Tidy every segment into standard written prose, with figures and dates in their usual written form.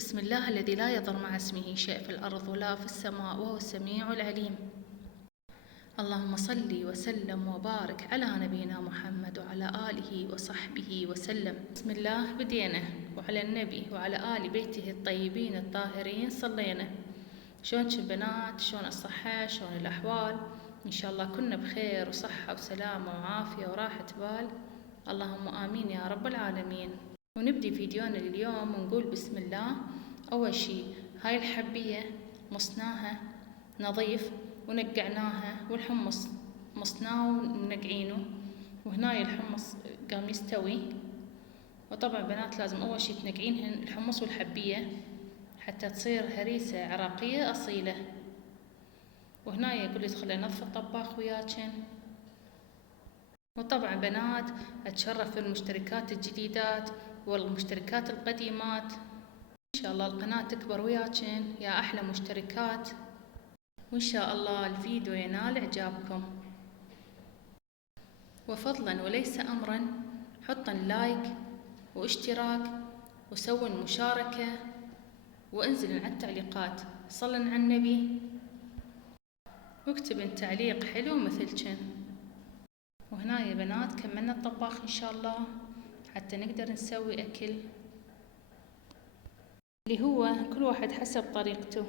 بسم الله الذي لا يضر مع اسمه شيء في الأرض ولا في السماء وهو السميع العليم. اللهم صل وسلم وبارك على نبينا محمد وعلى آله وصحبه وسلم. بسم الله بدينا، وعلى النبي وعلى آل بيته الطيبين الطاهرين صلينا. شلونكم بنات؟ شلون الصحة؟ شلون الأحوال؟ إن شاء الله كنا بخير وصحة وسلامة وعافية وراحة بال. اللهم آمين يا رب العالمين. ونبدي فيديونا اليوم ونقول بسم الله. أول شي هاي الحبية مصناها نظيف ونقعناها، والحمص مصناه ومنقعينه، وهناي الحمص قام يستوي. وطبعا بنات لازم أول شي تنقعينهن الحمص والحبية حتى تصير هريسة عراقية أصيلة. وهنا يقول يدخل ينظف الطباخ وياكن. وطبعا بنات أتشرف بالمشتركات الجديدات والمشتركات القديمات، إن شاء الله القناة تكبر وياكن يا أحلى مشتركات، وإن شاء الله الفيديو ينال إعجابكم. وفضلا وليس أمرا حطن لايك واشتراك وسووا مشاركة وانزلن على التعليقات صلن على النبي واكتبن تعليق حلو مثلكن. وهنا يا بنات كملنا الطباخ إن شاء الله حتى نقدر نسوي أكل اللي هو كل واحد حسب طريقته،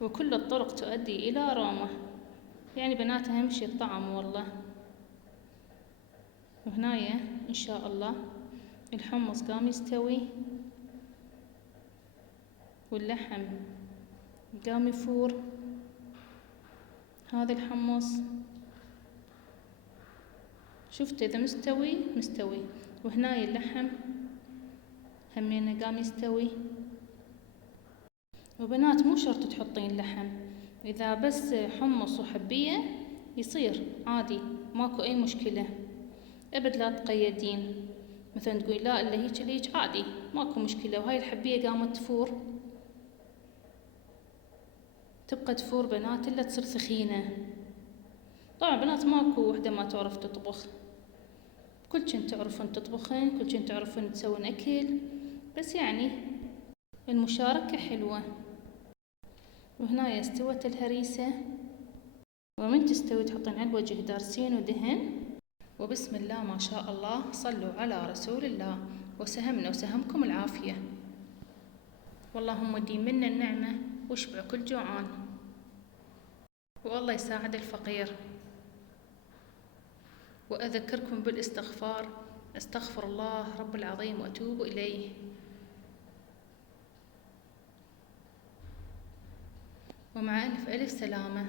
وكل الطرق تؤدي إلى روما. يعني بنات أهم شي الطعم والله. وهنايا إن شاء الله الحمص قام يستوي واللحم قام يفور. هذا الحمص شفت إذا مستوي. وهنايا اللحم همينه قام يستوي. وبنات مو شرط تحطين لحم، إذا بس حمص وحبية يصير عادي، ماكو أي مشكلة. أبد لا تقيدين، مثلا تقولي لا إلا هيك عادي ماكو مشكلة. وهاي الحبية قامت تفور، تبقى تفور بنات إلا تصير سخينة. طبعا بنات ماكو وحدة ما تعرف تطبخ، كلشن تعرفون تطبخن، كلشن تعرفون تسوين أكل، بس يعني المشاركة حلوة. وهنا استوت الهريسة، ومن تستوي تحطين على الوجه دارسين ودهن. وبسم الله ما شاء الله، صلوا على رسول الله، وسهمنا وسهمكم العافية. واللهم ديم منا النعمة واشبع كل جوعان، والله يساعد الفقير. وأذكركم بالاستغفار، استغفر الله رب العظيم وأتوب إليه. ومع ألف ألف سلامة.